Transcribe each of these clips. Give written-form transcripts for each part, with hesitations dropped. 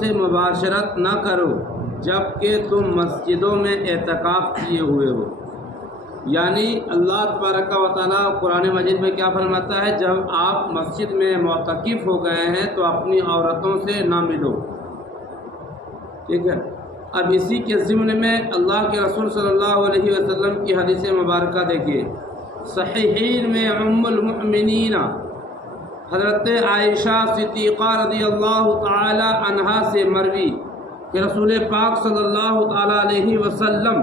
سے مباشرت نہ کرو جب کہ تم مسجدوں میں اعتکاف کیے ہوئے ہو۔ یعنی اللہ تبارک و تعالیٰ قرآن مجید میں کیا فرماتا ہے، جب آپ مسجد میں معتکف ہو گئے ہیں تو اپنی عورتوں سے نہ ملو، ٹھیک ہے۔ اب اسی کے ضمن میں اللہ کے رسول صلی اللہ علیہ وسلم کی حدیث مبارکہ دیکھیے، صحیحین میں ام المؤمنین حضرت عائشہ صدیقہ رضی اللہ تعالی عنہا سے مروی کہ رسول پاک صلی اللہ تعالی علیہ وسلم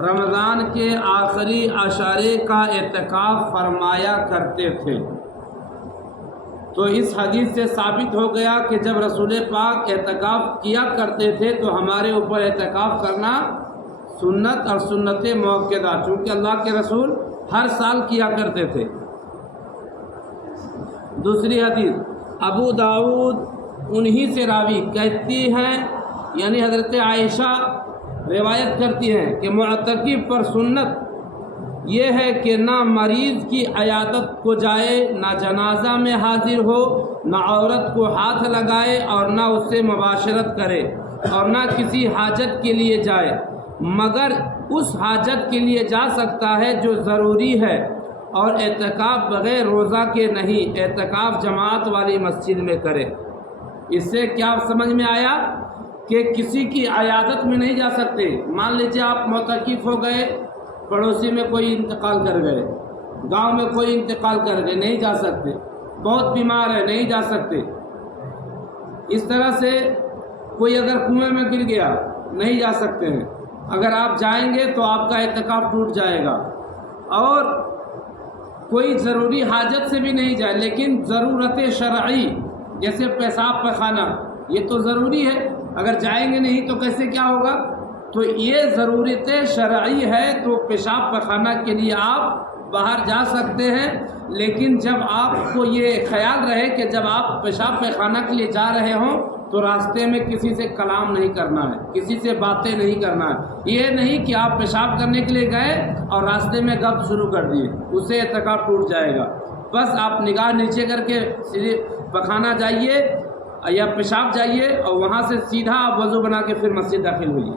رمضان کے آخری عشرے کا اعتکاف فرمایا کرتے تھے۔ تو اس حدیث سے ثابت ہو گیا کہ جب رسول پاک اعتکاف کیا کرتے تھے تو ہمارے اوپر اعتکاف کرنا سنت اور سنت موقدہ، چونکہ اللہ کے رسول ہر سال کیا کرتے تھے۔ دوسری حدیث ابو داؤد انہی سے راوی کہتی ہیں، یعنی حضرت عائشہ روایت کرتی ہیں کہ معتکف پر سنت یہ ہے کہ نہ مریض کی عیادت کو جائے، نہ جنازہ میں حاضر ہو، نہ عورت کو ہاتھ لگائے اور نہ اس سے مباشرت کرے، اور نہ کسی حاجت کے لیے جائے، مگر اس حاجت کے لیے جا سکتا ہے جو ضروری ہے، اور اعتکاف بغیر روزہ کے نہیں، اعتکاف جماعت والی مسجد میں کرے۔ اس سے کیا سمجھ میں آیا کہ کسی کی عیادت میں نہیں جا سکتے۔ مان لیجیے آپ معتکف ہو گئے، پڑوسی میں کوئی انتقال کر گئے، گاؤں میں کوئی انتقال کر گئے، نہیں جا سکتے، بہت بیمار ہے نہیں جا سکتے۔ اس طرح سے کوئی اگر کنویں میں گر گیا نہیں جا سکتے ہیں، اگر آپ جائیں گے تو آپ کا اعتکاف ٹوٹ جائے گا۔ اور کوئی ضروری حاجت سے بھی نہیں جائے، لیکن ضرورت شرعی جیسے پیشاب پخانہ یہ تو ضروری ہے، اگر جائیں گے نہیں تو کیسے کیا ہوگا، تو یہ ضرورت شرعی ہے، تو پیشاب پخانہ کے لیے آپ باہر جا سکتے ہیں۔ لیکن جب آپ کو یہ خیال رہے کہ جب آپ پیشاب پخانہ کے لیے جا رہے ہوں تو راستے میں کسی سے کلام نہیں کرنا ہے، کسی سے باتیں نہیں کرنا ہے۔ یہ نہیں کہ آپ پیشاب کرنے کے لیے گئے اور راستے میں گپ شروع کر دیے، اس سے اعتکاف ٹوٹ جائے گا۔ بس آپ نگاہ نیچے کر کے سیدھے پخانہ جائیے یا پیشاب جائیے اور وہاں سے سیدھا آپ وضو بنا کے پھر مسجد داخل ہوئیے۔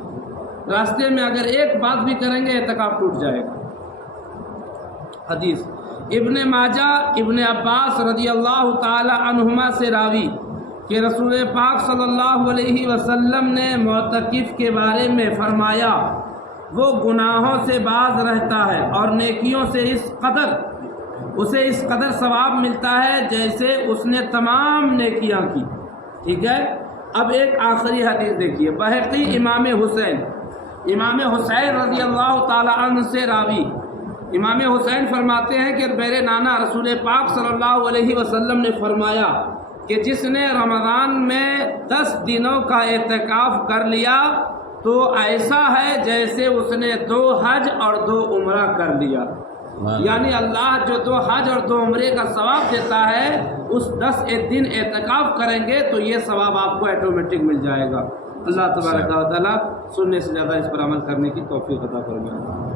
راستے میں اگر ایک بات بھی کریں گے اعتکاف ٹوٹ جائے گا۔ حدیث ابن ماجہ ابن عباس رضی اللہ تعالی عنہما سے راوی کہ رسول پاک صلی اللہ علیہ وسلم نے معتکف کے بارے میں فرمایا، وہ گناہوں سے باز رہتا ہے اور نیکیوں سے اسے اس قدر ثواب ملتا ہے جیسے اس نے تمام نیکیاں کی۔ ٹھیک ہے، اب ایک آخری حدیث دیکھیے، بہقی امام حسین رضی اللہ تعالی عنہ سے راوی، امام حسین فرماتے ہیں کہ میرے نانا رسول پاک صلی اللہ علیہ وسلم نے فرمایا کہ جس نے رمضان میں 10 دنوں کا اعتکاف کر لیا تو ایسا ہے جیسے اس نے 2 حج اور 2 عمرہ کر لیا۔ یعنی اللہ جو 2 حج اور 2 عمرے کا ثواب دیتا ہے، اس 10 دن اعتکاف کریں گے تو یہ ثواب آپ کو آٹومیٹک مل جائے گا۔ اللہ تبارک و تعالیٰ سننے سے زیادہ اس پر عمل کرنے کی توفیق عطا فرمائے۔